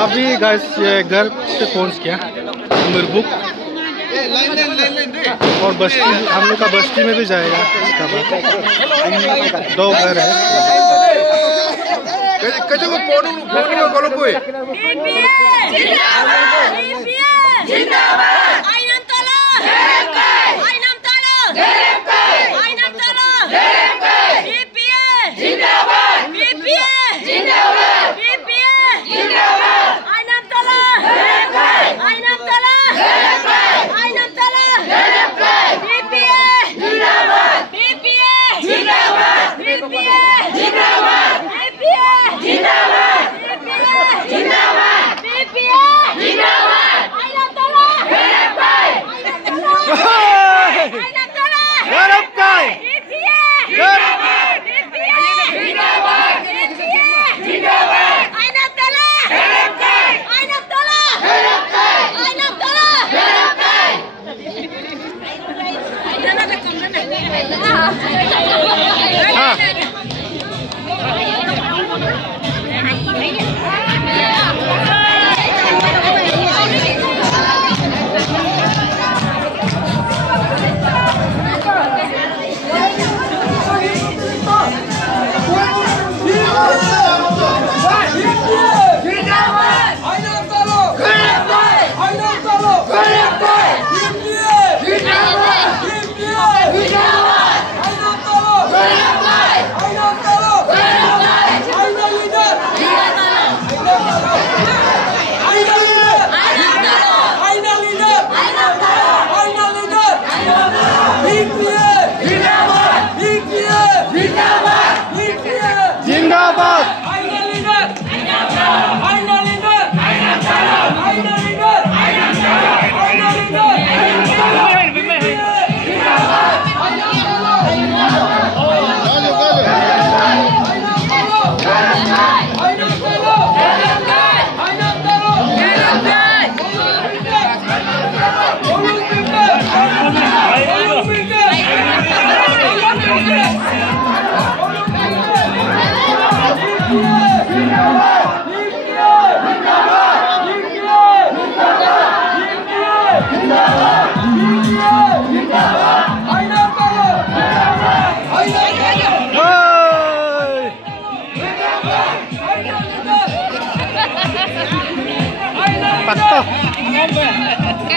अभी गाइस ये घर पे पहुंच गया मिरबुक और बस्ती हम लोग का बस्ती में भी जाएगा। इसका बाद 2 घर है।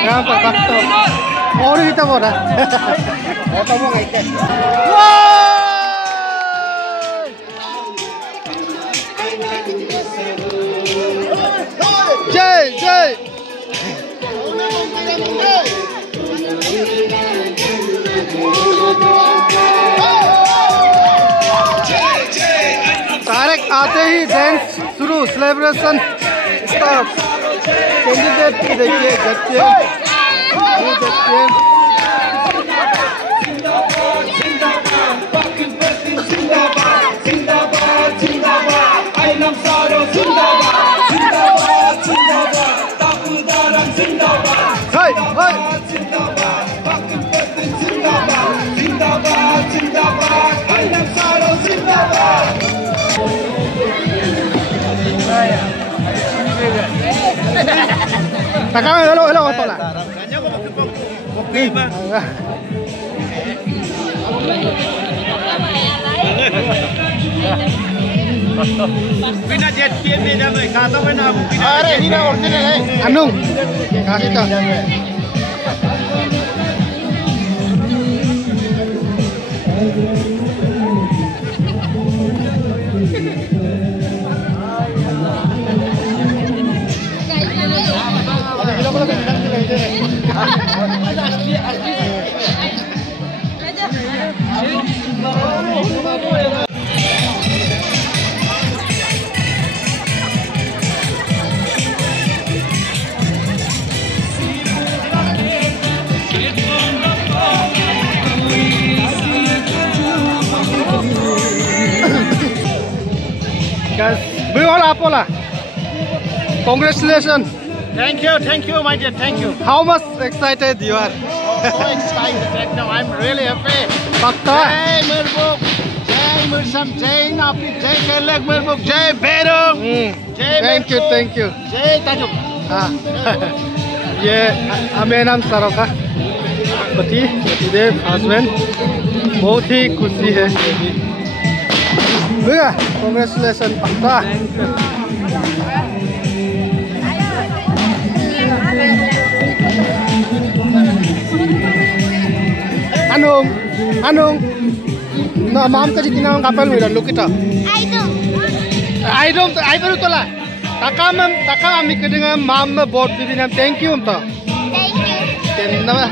यहाँ पर और भी तो बोला जय जय तारक आते ही डांस शुरू सेलिब्रेशन स्टार्ट। कैंडिडेट की देखिए जिंदाबाद Takang hello apa lah? Kanya kok kopi mah. Pina jet kia beda mai kata mana aku pina. Are ini na original hai. Anung. Kasih tak? Guys, bagaimana Apola? Congratulations. Thank you, my dear, thank you. How much excited you are? So excited right now. I'm really happy. Pakta. Jai Merbuk, Jai Mursam, Jai Napi, Jai Kelek Merbuk, Jai Berung. Thank you. Jai Tajuk. हाँ ये मेरा नाम सरोका पति पतिदेव husband बहुत ही खुशी है भैया कांग्रेचुलेशन पक्का Anung na mam ka jitina ang kapal mo ilan lukita I don't baru tola takam ami kedengan mam bot bibinam thank you Thank you. Kenapa